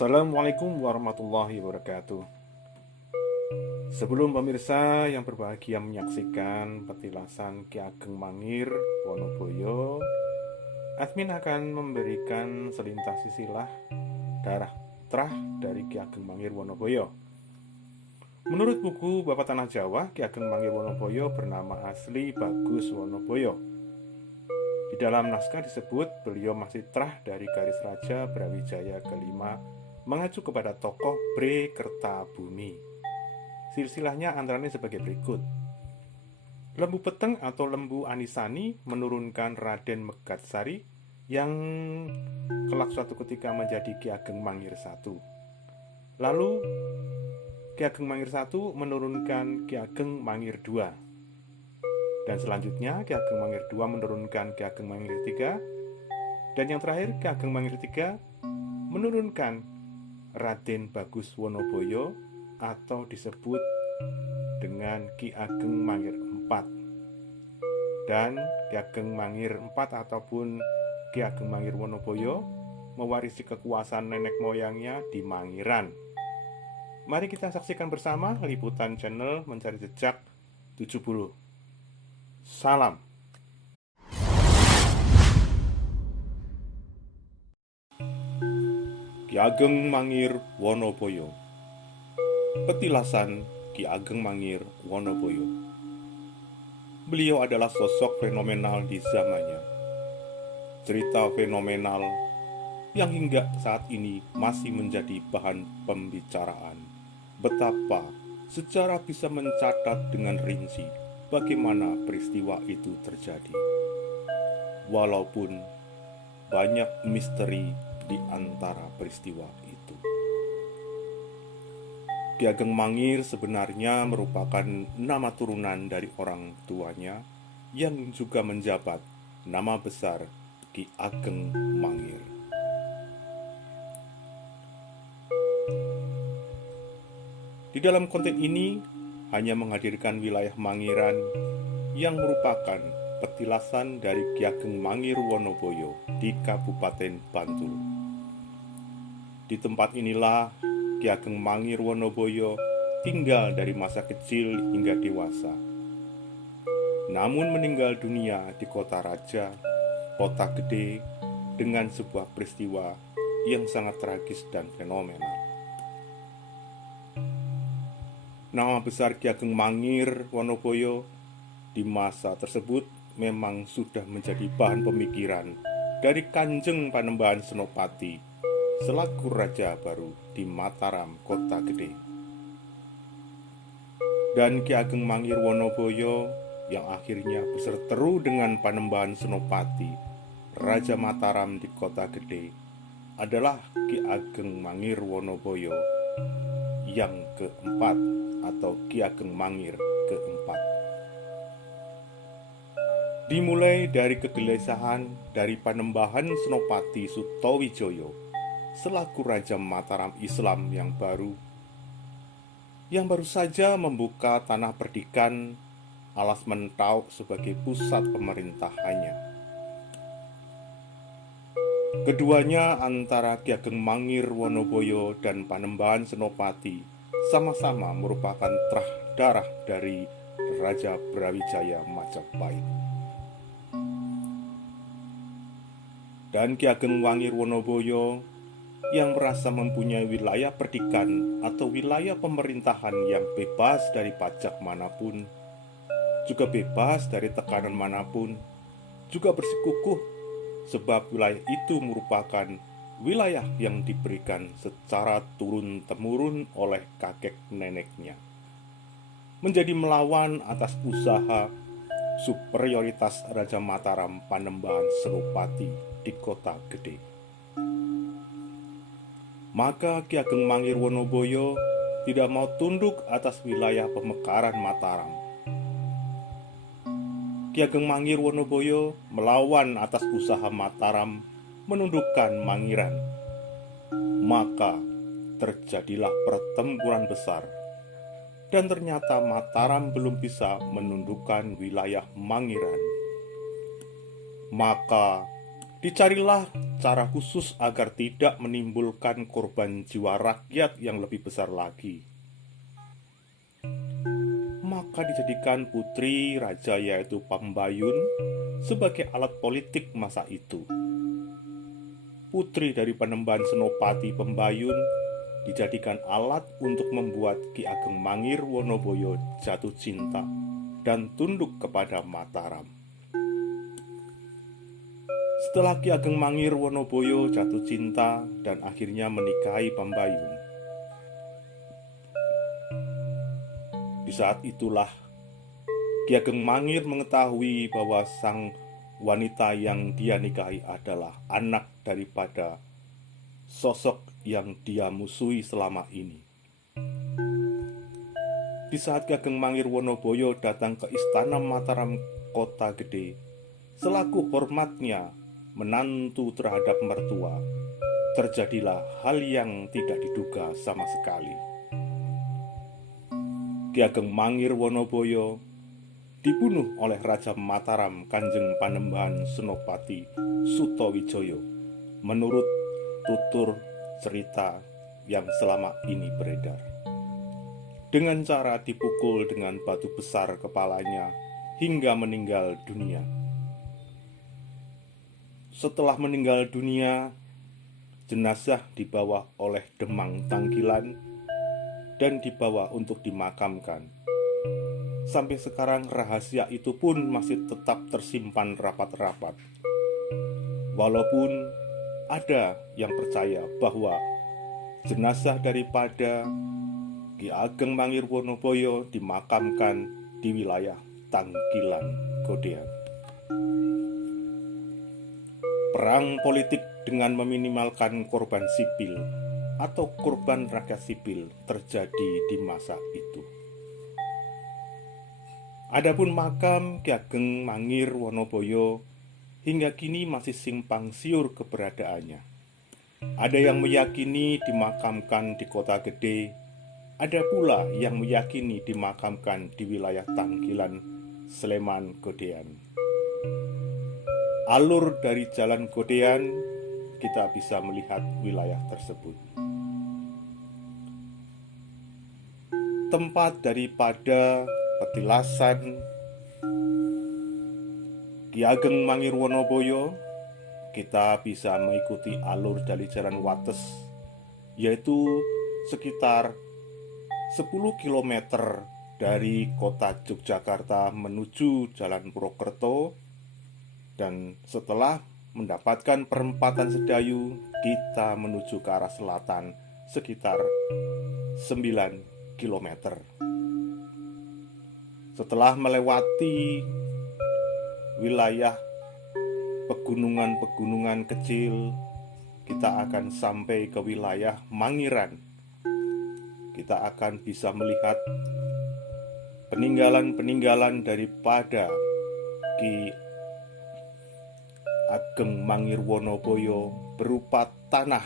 Assalamualaikum warahmatullahi wabarakatuh. Sebelum pemirsa yang berbahagia menyaksikan petilasan Ki Ageng Mangir Wonoboyo, admin akan memberikan selintas silsilah darah terah dari Ki Ageng Mangir Wonoboyo. Menurut buku Bapak Tanah Jawa, Ki Ageng Mangir Wonoboyo bernama asli Bagus Wonoboyo. Di dalam naskah disebut beliau masih terah dari garis Raja Brawijaya kelima mengacu kepada tokoh Bre Kertabumi. Silsilahnya antara lain sebagai berikut. Lembu Peteng atau Lembu Anisani menurunkan Raden Megatsari yang kelak suatu ketika menjadi Ki Ageng Mangir I. Lalu Ki Ageng Mangir I menurunkan Ki Ageng Mangir II. Dan selanjutnya Ki Ageng Mangir II menurunkan Ki Ageng Mangir III. Dan yang terakhir Ki Ageng Mangir III menurunkan Raden Bagus Wonoboyo atau disebut dengan Ki Ageng Mangir IV. Dan Ki Ageng Mangir IV ataupun Ki Ageng Mangir Wonoboyo mewarisi kekuasaan nenek moyangnya di Mangiran. Mari kita saksikan bersama liputan channel Mencari Jejak 70. Salam. Ki Ageng Mangir Wonoboyo. Petilasan Ki Ageng Mangir Wonoboyo. Beliau adalah sosok fenomenal di zamannya. Cerita fenomenal yang hingga saat ini masih menjadi bahan pembicaraan. Betapa sejarah bisa mencatat dengan rinci bagaimana peristiwa itu terjadi. Walaupun banyak misteri di antara peristiwa itu. Ki Ageng Mangir sebenarnya merupakan nama turunan dari orang tuanya yang juga menjabat nama besar Ki Ageng Mangir. Di dalam konten ini hanya menghadirkan wilayah Mangiran yang merupakan petilasan dari Ki Ageng Mangir Wonoboyo di Kabupaten Bantul. Di tempat inilah Ki Ageng Mangir Wonoboyo tinggal dari masa kecil hingga dewasa. Namun meninggal dunia di kota raja, kota gede, dengan sebuah peristiwa yang sangat tragis dan fenomenal. Nama besar Ki Ageng Mangir Wonoboyo di masa tersebut memang sudah menjadi bahan pemikiran dari Kanjeng Panembahan Senopati selaku raja baru di Mataram, kota gede. Dan Ki Ageng Mangir Wonoboyo yang akhirnya berseteru dengan Panembahan Senopati, Raja Mataram di kota gede, adalah Ki Ageng Mangir Wonoboyo yang keempat atau Ki Ageng Mangir keempat. Dimulai dari kegelisahan dari Panembahan Senopati Sutowijoyo selaku Raja Mataram Islam yang baru saja membuka tanah perdikan Alas Mentau sebagai pusat pemerintahannya. Keduanya antara Ki Ageng Mangir Wonoboyo dan Panembahan Senopati sama-sama merupakan terah darah dari Raja Brawijaya Majapahit. Dan Ki Ageng Mangir Wonoboyo yang merasa mempunyai wilayah perdikan atau wilayah pemerintahan yang bebas dari pajak manapun, juga bebas dari tekanan manapun, juga bersikukuh sebab wilayah itu merupakan wilayah yang diberikan secara turun-temurun oleh kakek neneknya, menjadi melawan atas usaha superioritas Raja Mataram Panembahan Senopati di kota gede. Maka Ki Ageng Mangir Wonoboyo tidak mau tunduk atas wilayah pemekaran Mataram. Ki Ageng Mangir Wonoboyo melawan atas usaha Mataram menundukkan Mangiran. Maka terjadilah pertempuran besar, dan ternyata Mataram belum bisa menundukkan wilayah Mangiran. Maka Dicarilah cara khusus agar tidak menimbulkan korban jiwa rakyat yang lebih besar lagi. Maka dijadikan putri raja yaitu Pambayun sebagai alat politik masa itu. Putri dari Panembahan Senopati Pembayun dijadikan alat untuk membuat Ki Ageng Mangir Wonoboyo jatuh cinta dan tunduk kepada Mataram. Setelah Ki Ageng Mangir Wonoboyo jatuh cinta dan akhirnya menikahi Pambayun, di saat itulah Ki Ageng Mangir mengetahui bahwa sang wanita yang dia nikahi adalah anak daripada sosok yang dia musuhi selama ini. Di saat Ki Ageng Mangir Wonoboyo datang ke istana Mataram Kota Gede, selaku hormatnya menantu terhadap mertua, terjadilah hal yang tidak diduga sama sekali. Ki Ageng Mangir Wonoboyo dibunuh oleh Raja Mataram Kanjeng Panembahan Senopati Sutowijoyo menurut tutur cerita yang selama ini beredar, dengan cara dipukul dengan batu besar kepalanya hingga meninggal dunia. Setelah meninggal dunia, jenazah dibawa oleh Demang Tangkilan dan dibawa untuk dimakamkan. Sampai sekarang rahasia itu pun masih tetap tersimpan rapat-rapat. Walaupun ada yang percaya bahwa jenazah daripada Ki Ageng Mangir Wonoboyo dimakamkan di wilayah Tangkilan Godean. Perang politik dengan meminimalkan korban sipil atau korban rakyat sipil terjadi di masa itu. Adapun makam Ki Ageng Mangir Wonoboyo hingga kini masih simpang siur keberadaannya. Ada yang meyakini dimakamkan di Kota Gede, ada pula yang meyakini dimakamkan di wilayah Tangkilan, Sleman, Godean. Alur dari Jalan Godean kita bisa melihat wilayah tersebut. Tempat daripada petilasan Ki Ageng Mangir Wonoboyo, kita bisa mengikuti alur dari Jalan Wates, yaitu sekitar 10 km dari kota Yogyakarta menuju Jalan Purwokerto, dan setelah mendapatkan perempatan Sedayu, kita menuju ke arah selatan sekitar 9 km. Setelah melewati wilayah pegunungan-pegunungan kecil, kita akan sampai ke wilayah Mangiran. Kita akan bisa melihat peninggalan-peninggalan daripada Ki Ageng Mangir Wonoboyo berupa tanah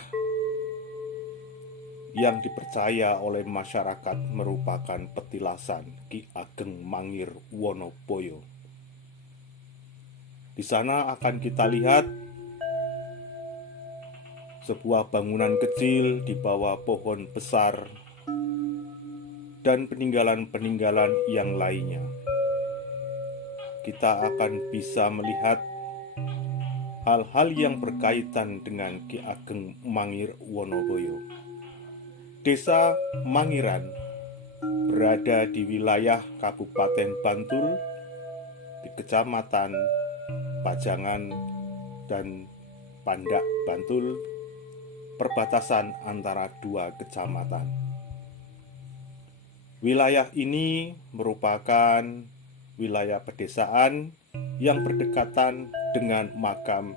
yang dipercaya oleh masyarakat merupakan petilasan Ki Ageng Mangir Wonoboyo. Di sana akan kita lihat sebuah bangunan kecil di bawah pohon besar dan peninggalan-peninggalan yang lainnya. Kita akan bisa melihat hal-hal yang berkaitan dengan Ki Ageng Mangir Wonoboyo. Desa Mangiran berada di wilayah Kabupaten Bantul, di Kecamatan Pajangan dan Pandak Bantul, perbatasan antara dua kecamatan. Wilayah ini merupakan wilayah pedesaan yang berdekatan dengan makam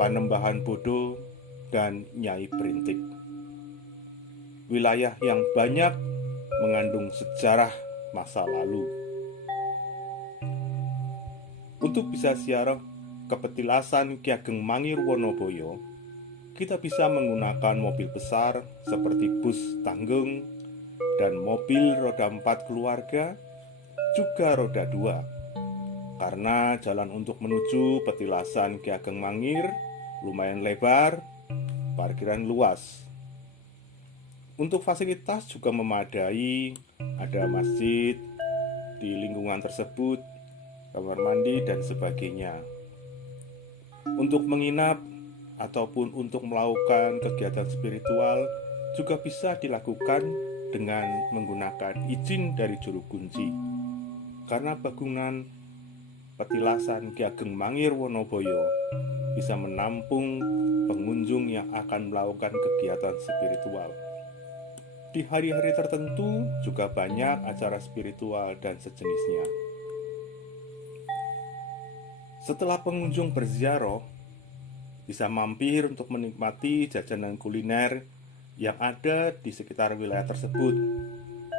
Panembahan Bodo dan Nyai Berintik. Wilayah yang banyak mengandung sejarah masa lalu. Untuk bisa ziarah ke petilasan Ki Ageng Mangir Wonoboyo, kita bisa menggunakan mobil besar seperti bus tanggung dan mobil roda 4 keluarga, juga roda 2. karena jalan untuk menuju petilasan Ki Ageng Mangir lumayan lebar, parkiran luas. Untuk fasilitas juga memadai, ada masjid di lingkungan tersebut, kamar mandi dan sebagainya. Untuk menginap ataupun untuk melakukan kegiatan spiritual juga bisa dilakukan dengan menggunakan izin dari juru kunci. Karena bangunan petilasan Ki Ageng Mangir Wonoboyo bisa menampung pengunjung yang akan melakukan kegiatan spiritual. Di hari-hari tertentu juga banyak acara spiritual dan sejenisnya. Setelah pengunjung berziarah, bisa mampir untuk menikmati jajanan kuliner yang ada di sekitar wilayah tersebut.